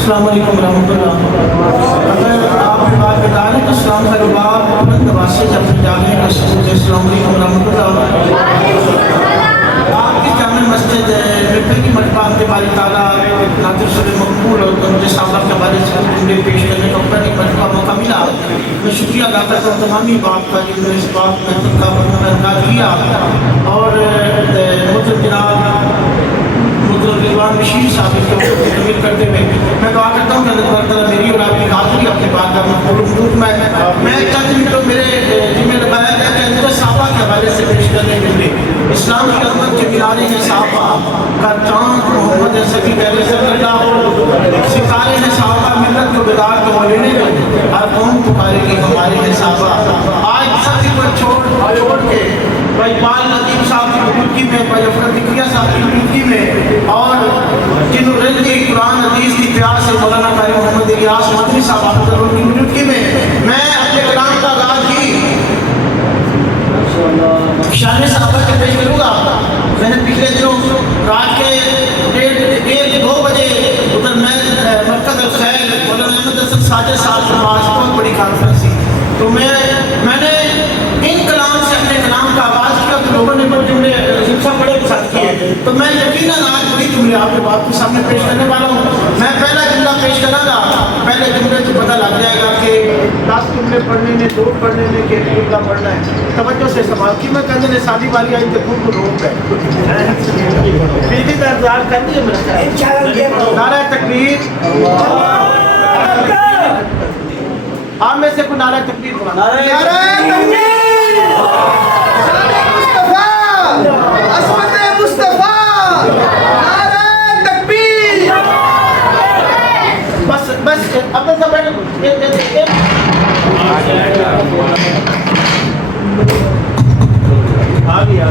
अस्सलाम वालेकुम रहमतुल्लाह। अगर आप बात बता रहे तो इस्लाम का रुबाब वासे जब जाने अस्सलाम वालेकुम रहमतुल्लाह। आपकी जामे मस्जिद मिट्टी की मटपा के बारी ताला नातिर से मकबूल और उनके साहब के बारे में पेश करने का ऊपर एक मटपा मौका मिला। मैं शुक्रिया अदा करता हूँ तमामी बाप का जिन्होंने इस बात में का किया और मुझे जनाब रिजवान बशीर साहब को तकमील करते हुए मैं दुआ करता हूँ कि अल्लाह ताला मेरी और आपकी हाज़िरी अपनी बात का मैं चंद मिनटों मेरे जिम्मे लगाया गया कि हज़रत साहबा के हवाले से पेश करने के लिए इस्लाम की अज़मत के मीनारे हैं साहबा का चाँद मोहम्मद सफ़ी कहले सितारे हैं साहबा मिलत को बेदार तो लेने में हर कौम पुकारेगी हमारे हैं साहबा। आज सभी को छोड़ के भाई बाल नदीम साहब की मौजूदगी में भाई अफरत दिक्रिया साहब की मौजूदगी में और जिन्होंने कुरान हदीस की प्यार से मौलाना कारी मोहम्मद इलियास मदनी साहब की मौजूदगी में मैं अपने कलाम का आगाज ही शान साहबा के पेश करूँगा। मैंने पिछले दिनों रात के 1-2 बजे उधर मैं मरकज़ अल-खैर मौलाना अहमद हसन साजिद साहब के पास बहुत बड़ी कॉन्फ्रेंस थी तो मैंने इन कलाम से अपने कलाम का आगाज़ किया तो लोगों ने कुछ जुमले शिक्षा बड़े पसंद किए तो मैं यकीनन आज वही जुमले आपके बात के सामने पेश करने वाला हूँ। मैं पहला जुमला पेश करूँगा। पहले जुमले से पता लग जाएगा कि 10 जुमले पढ़ने में 2 पढ़ने में कि जुमला पढ़ना है। तवज्जो से सवाल की मैं कहने ने शादी वाली आई तो खुद को रोक है बिजली का इंतजार कर दिए मेरा नारा तकबीर आप में से कोई नारा तकबीर बस अपने सब आ गया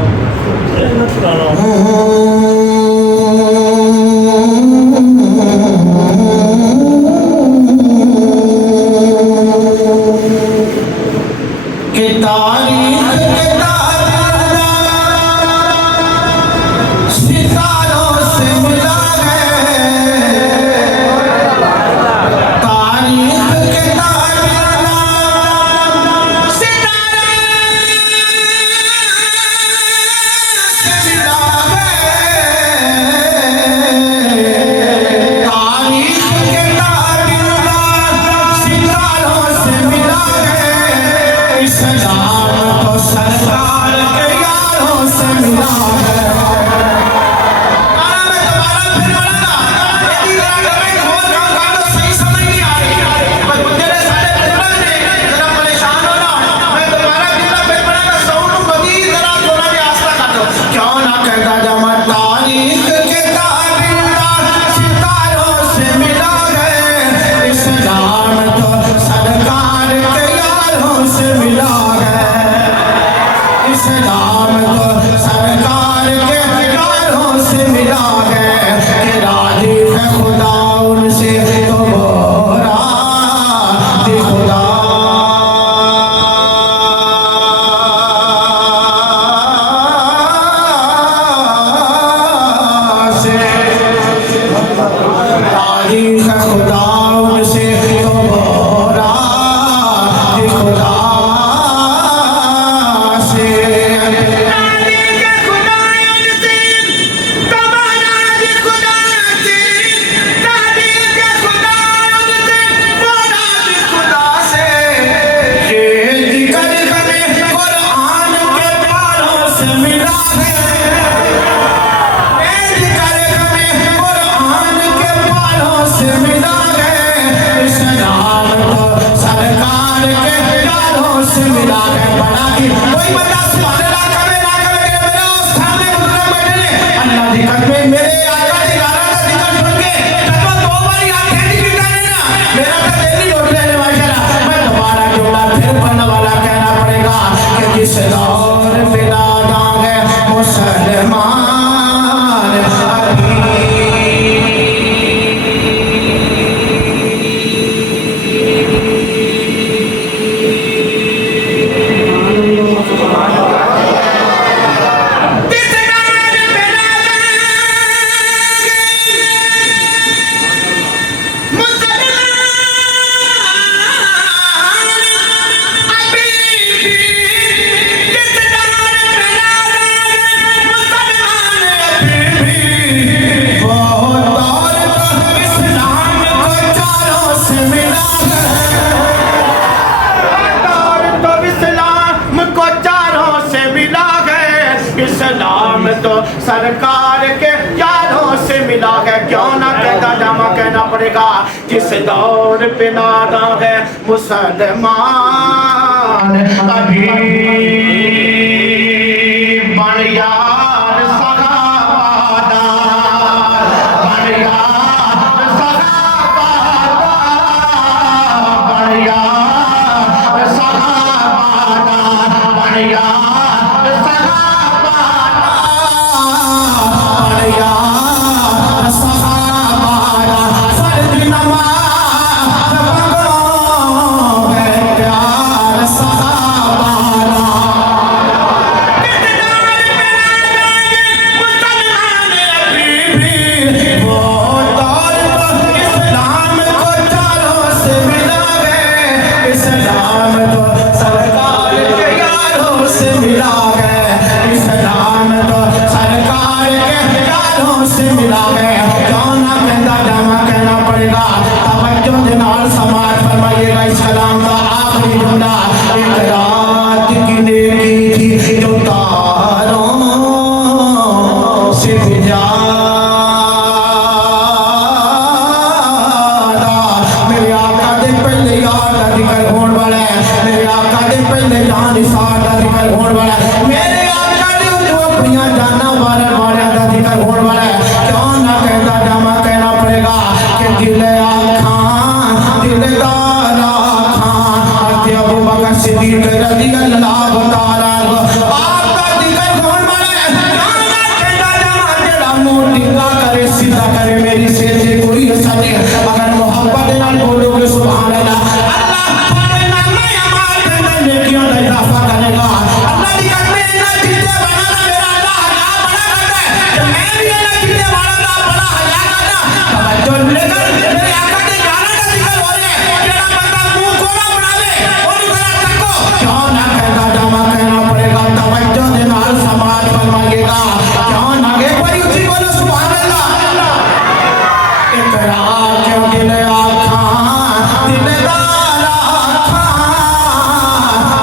पड़ेगा। जिस दौर पे नादा है मुसलमान, अभी बन यार सगावादार, बन यार सगावादार, बन यार सगावादार, बन यार सगावादार, बन यार सगावादार। फर्ज नमाज पढ़ो है प्यार सगावादार। समाज फरमाइएगा इस कलाम का आखिरी जुमला, एक रात की नेकी थी जो तारों से भी ज्यादा। मेरे आका दे पहले यार दा जिक्र होने वाला है, मेरे आका दे पहले जान निसार दा जिक्र होने वाला है, मेरे आका दे जो अपनी जाना मारन वाले दा जिक्र होने वाला है। क्यों ना कहता जामा, कहना पड़ेगा कि दिल आँखां दिलदार आँखां ते अबू बकर सिद्दीक रज़ियल्लाहु ताला आपका जिक्र होने वाला है। गाना कहता जामा तेरा मुंह टिंगा करे सीधा करे मेरी से कोई असर नहीं, अगर मोहब्बत नाल बोलोगे सुभान अल्लाह, अल्लाह तुम्हारे नाम में अमाल करने नेकियों का इजाफा करेगा। अल्लाह की कसम इतना जिंदे बना मेरा अल्लाह हया बड़ा करता है, तो मैं भी अल्लाह जिंदे बना दा बड़ा हया करना। तवज्जो लेकर मेरे आका के गाना का जिक्र हो रहा है, तेरा बंदा मुंह खोला बनावे और जरा तको। क्यों ना कहता जामा, कहना पड़ेगा तवज्जो दे नाल समाज फरमाइएगा। क्यों ना एक बार ऊंची बोलो सुभान अल्लाह। इकरा क्यों दिल आँखां दिलदार आँखां,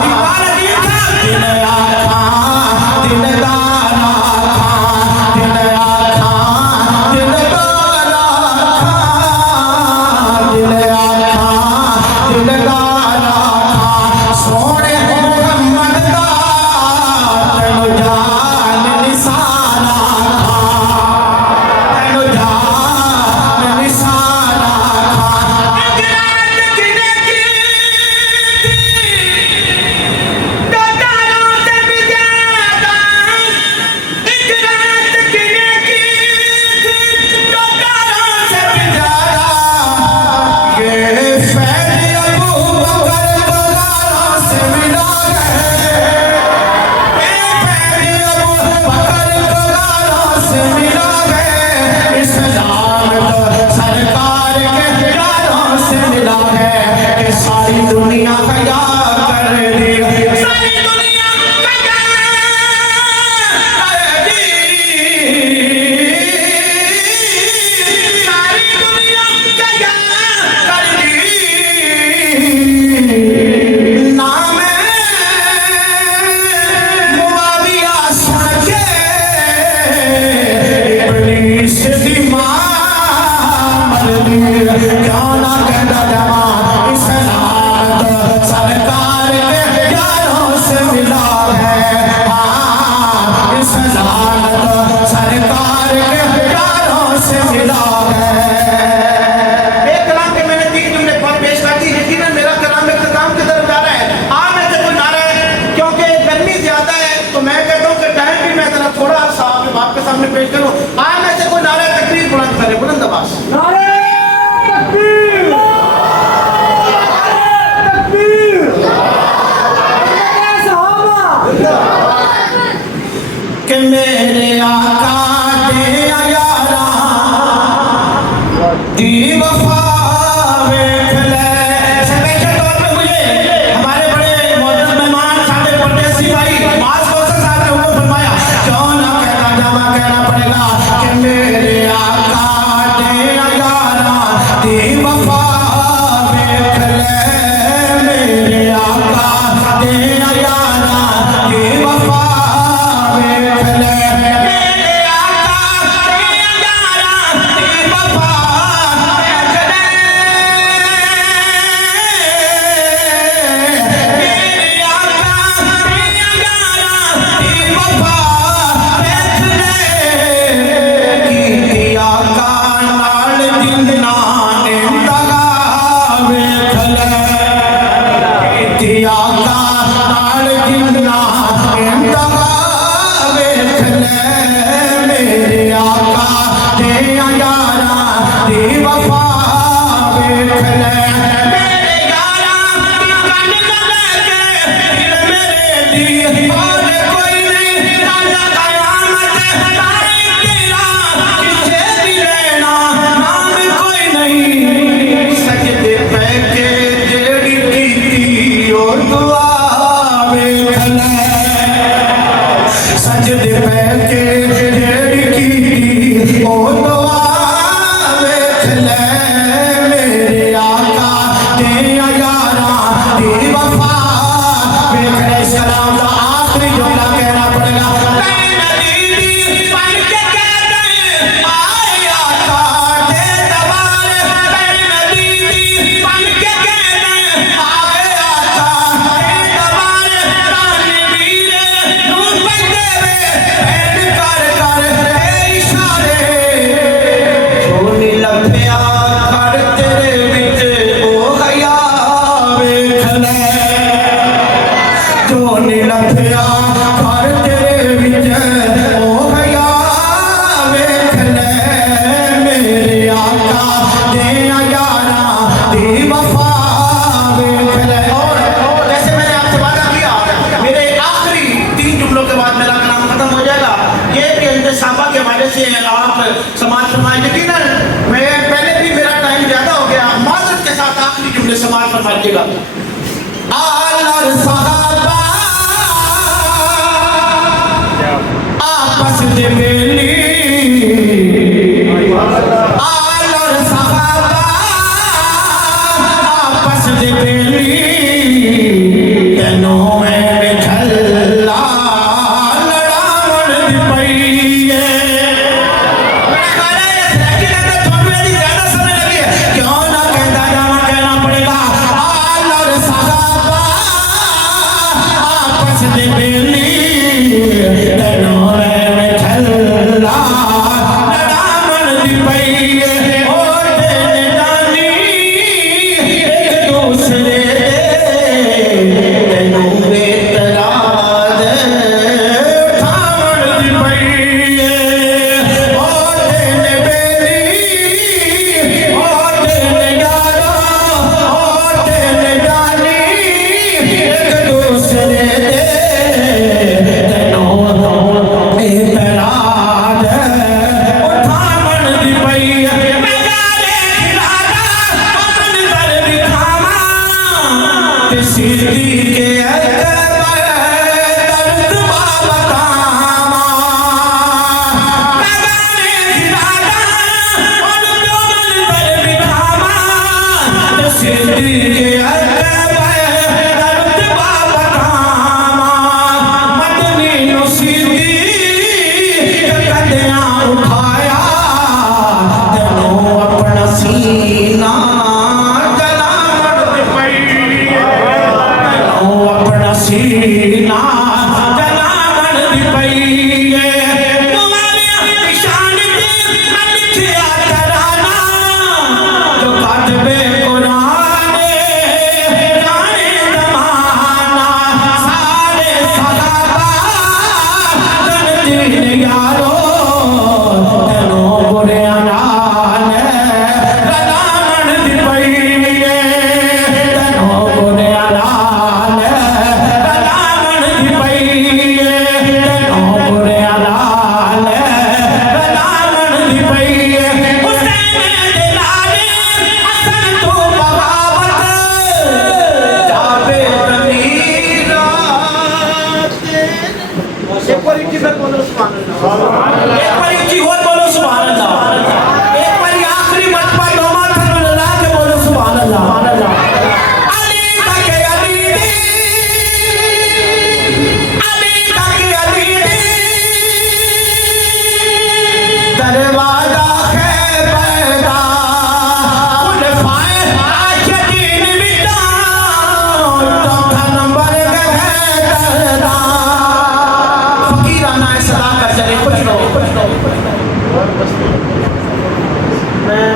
इकबाल जी था दिल आँखां दिलदार आँखां, दिल आँखां दिलदार आँखां, दिल आँखां दिलदार आँखां। सोने मोहम्मद दा तैनू जान निशान आँखां, तैनू जान निशान आँखां। एक रात की नेकी थी तो तारों से भी ज्यादा, एक रात की नेकी थी तो तारों से भी ज्यादा। ये फैज़ अबू बकर को तारों से मिला है, ये फैज़ अबू बकर को तारों से मिला है। इस्लाम तो सरकार के प्यारों से मिला है, कि सारी दुनिया कया कर दी, सारी दुनिया कया कर दी, सारी दुनिया कया कर दी। नाम मुआविया सुन के इब्लीस दी मां मर दी। क्यों ना कहता जामा, इस्लाम तो सरकार के प्यारों से मिला है। हाँ, इस्लाम तो सरकार के प्यारों से मिला है। एक कलाम के मैंने 3 जुमले पेश कर दी, यकीनन मेरा कलाम इख्तिताम की तरफ जा रहा है। आप में से कोई नारा है, क्योंकि गर्मी ज्यादा है तो मैं कहता हूँ कि टाइम भी मैं जरा थोड़ा सा आपके सामने पेश करूँ। आप में से कोई नारा तकबीर बुलंद करे, बुलंद आवाज। नारे तकबीर, तकबीर, सहाबा कि मेरे आका दे यारा दी वफा वेख ले। स्पेशल तौर पे मुझे हमारे बड़े मौजूद मेहमान साहब परदेसी भाई मास कौसर साहब ने हुक्म फरमाया, क्यों ना कहना जामा, कहना पड़ेगा कि मेरे आका दे यारा दी वफा वेख ले, मेरे आका दे यारा दी वफा वेख ले, मेरे आका दे यारा दी वफा वेख ले। समाज फरमाए। यकीनन मैं पहले भी मेरा टाइम ज्यादा हो गया, माजरत के साथ आखिरी जुमले समाज फरमाइएगा। आलर सहाबा आपस में मिली, आलर सहाबा आपस में मिली, तेनों में झल्ला लड़ावण पई है।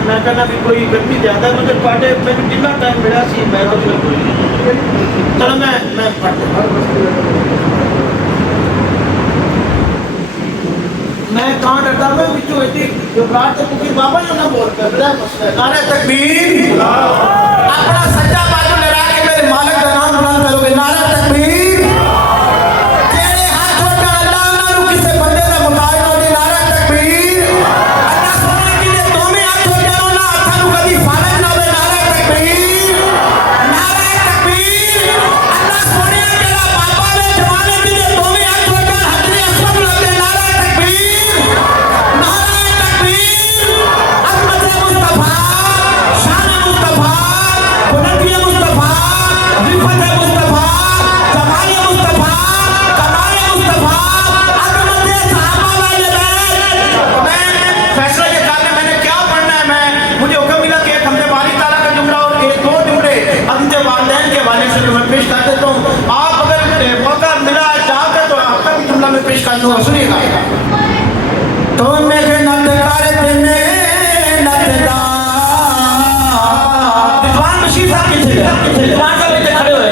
मैं कहना भी कोई गर्मी ज्यादा है, मुझे पाटे में जितना टाइम मिला सी मैं तो चलो मैं पढ़ मैं कहाँ डरता मैं बिच्चू इतनी जो रात तक कुकी बाबा जो ना बोल कर बड़ा मसला है। नारे तकबीर, अपना सज्जा बाजू लगा के मेरे मालिक का नाम बुलंद करोगे। नारे तकबीर, तेरे हाथ में अल्लाह ना रुकी से बंदे ना मुताबिक होगी। नारे तकबीर, अल्लाह सोने के लिए तुम्हें हाथ हो जाओ ना अथानु कभी फालक ना हो। नारे तकबीर, नारे तकबीर, अल्लाह सोने के लिए बाबा ने जमाने के लिए तुम्हें हाथ हो जाओ हजरे असलम लगे। नारे तकबीर, नारे तकबीर, अहमद मुस्तफा, शान मुस्तफा, बुलंदी मुस्तफा, रिफत मुस्तफा, जमाल मुस्तफा, कमाल मुस्तफा, अजमत सहाबा वाले बैठ। मैं फैसला ये करना मैंने क्या पढ़ना है। मैं मुझे हुक्म मिला कि एक हमने बारी ताला का जुमला और एक दो जुमले अपने वालिदैन के हवाले से जो मैं पेश कर देता हूँ। आप अगर मौका मिला है चाहते तो आपका भी जुमला मैं पेश कर दूंगा। सुनिएगा। तो मेरे नट करते में नटदा विद्वान बशीर साहब किथे गए? विद्वान साहब इतने खड़े हुए।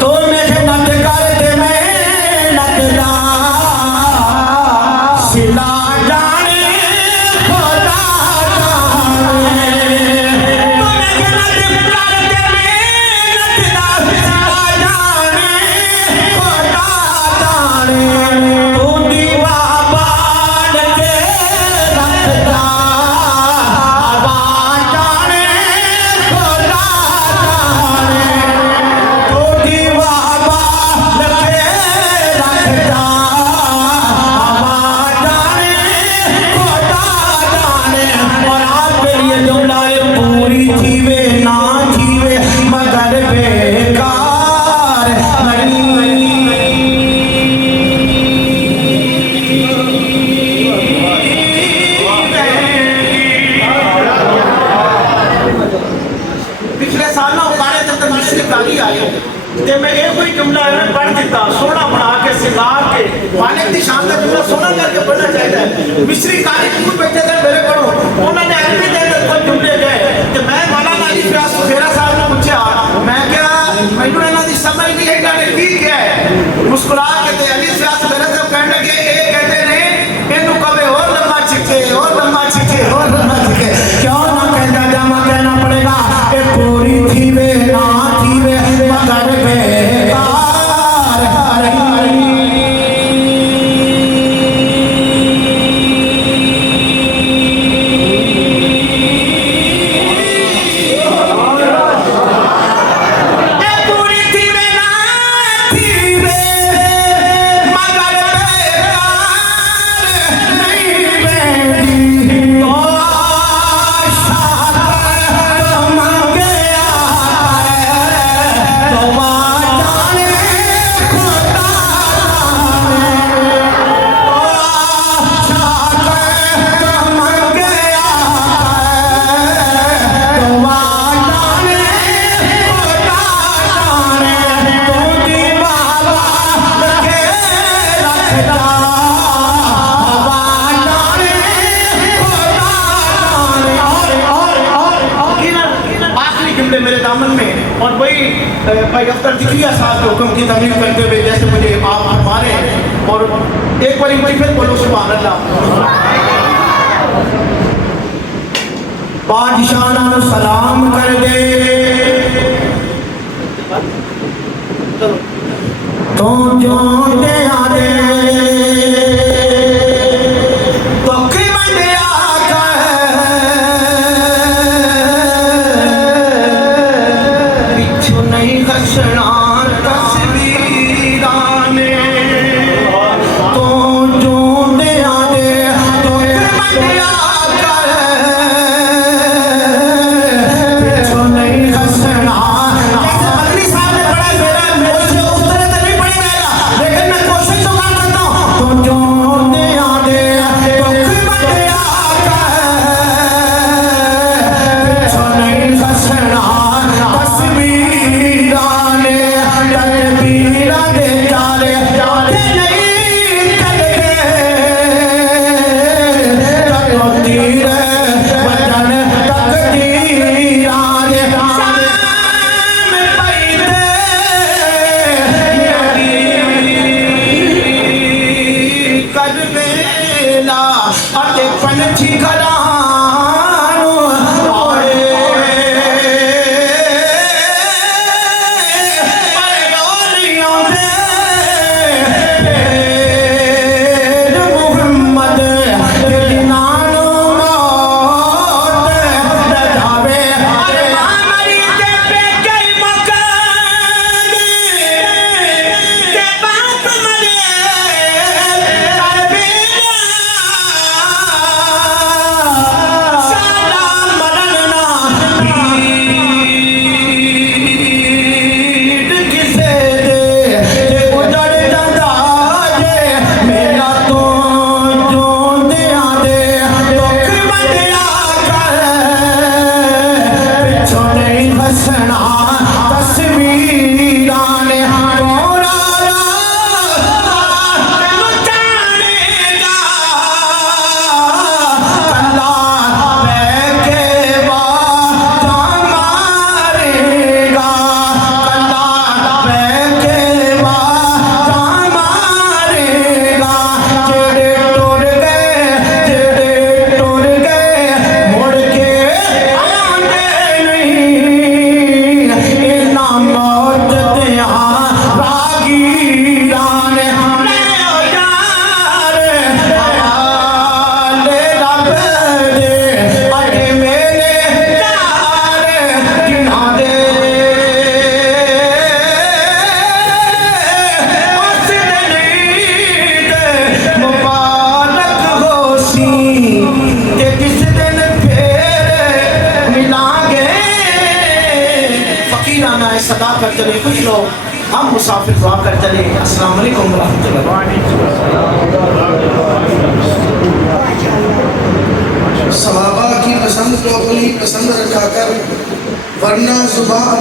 तो मेरे नट करते में नटदा सिला जाने खुदा जाने। तो मेरे नट करते में नटदा सिला जाने खुदा जाने। तू दीवा बांध के रखदा हवा जाने खुदा जाने। तू दीवा बांध के रखदा हवा जाने खुदा जाने। और आपके लिए जुमला ये पूरी थीवे ना थीवे मगर बेकार नहीं। पिछले साल ना उतारे जब तक मिश्री काली आई ते मैं एक कोई जुमला है पढ़ दिता सोना बना के सिंगार के मालिक दी शान का जुमला सोना करके पढ़ना चाहिए। मिश्री काली दूर बैठे थे मेरे पढ़ो उन्होंने अरबी दे दे कोई जुमले गए तो मैं मौलाना अली व्यास सुखेरा साहब ने पूछा मैं क्या मैंने इन्हां दी समझ नहीं है कि की क्या है। मुस्कुरा के ते अली व्यास सुखेरा साहब कहने लगे एक कहते ने इनु कबे और लम्बा छिके और लम्बा छिके और लम्बा छिके क्यों ना कहता जमा कहना पड़ेगा ए पूरी थीवे ना थीवे मगर बेकार मेरे दामन में। और वही भाई अख्तर जिक्रिया साहब के हुक्म की तारीफ करते हुए जैसे मुझे आप फरमाने और एक बार फिर बोलो सुभान अल्लाह। बादशाह नाल सलाम कर दे तो जो दे आदे सदा कर चले, कुछ लोग हम मुसाफिर दुआ कर चले। अस्सलाम वालेकुम रहमतुल्लाह। सहाबा की पसंद को अपनी पसंद रखा कर, वरना जुबान